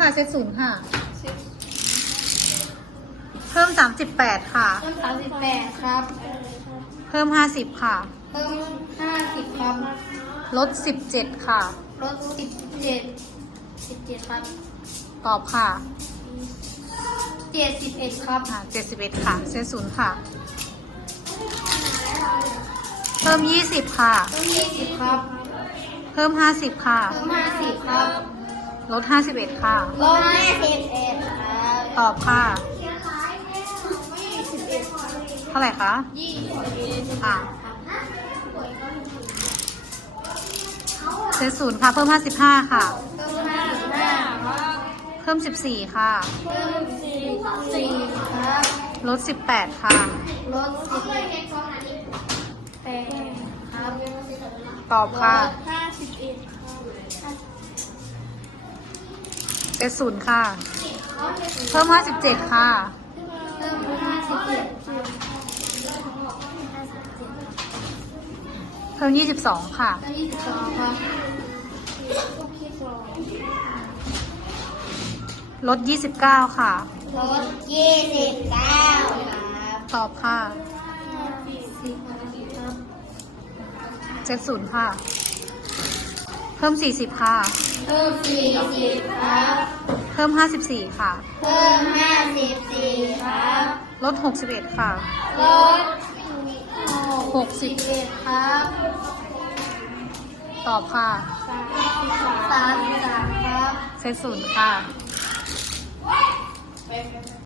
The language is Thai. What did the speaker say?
ค่ะ เซตศูนย์ค่ะ เพิ่มสามสิบแปดค่ะ เพิ่มสามสิบแปดครับ เพิ่มห้าสิบค่ะ เพิ่มห้าสิบครับ ลดสิบเจ็ดค่ะ ลดสิบเจ็ดสิบเจ็ดครับตอบค่ะเจ็ดสิบเอ็ดครับอ่าเจ็ดสิบเอ็ดค่ะ เซตศูนย์ค่ะ เพิ่มยี่สิบค่ะ เพิ่มยี่สิบครับ เพิ่มห้าสิบค่ะ เพิ่มห้าสิบครับ ลดห้าสิบเอ็ดค่ะลดห้าสิบเอ็ดครับตอบค่ะยี่สิบเอ็ดเท่าไหร่คะยี่สิบเอ็ดอ่าเซตศูนย์ค่ะ เพิ่มห้าสิบห้าค่ะ เพิ่มห้าสิบห้าครับเพิ่มสิบสี่ค่ะ เพิ่มสี่สี่ครับลดสิบแปดค่ะ ลดสิบแปดครับตอบค่ะลดห้าสิบเอ็ด เซตศูนย์ค่ะ เพิ่มห้าสิบเจ็ดค่ะ เพิ่มห้าสิบเจ็ดเพิ่มยี่สิบสองค่ะ เพิ่มยี่สิบสองครับลดยี่สิบเก้าค่ะ ลดยี่สิบเก้าครับตอบค่ะสิบครับเซตศูนย์ค่ะ เพิ่มสี่สิบค่ะ เพิ่มสี่สิบครับเพิ่มห้าสิบสี่ค่ะ เพิ่มห้าสิบสี่ครับ ลดหกสิบเอ็ดค่ะ ลดหกสิบเอ็ดครับ ตอบค่ะสามสิบสามครับเซตศูนย์ค่ะ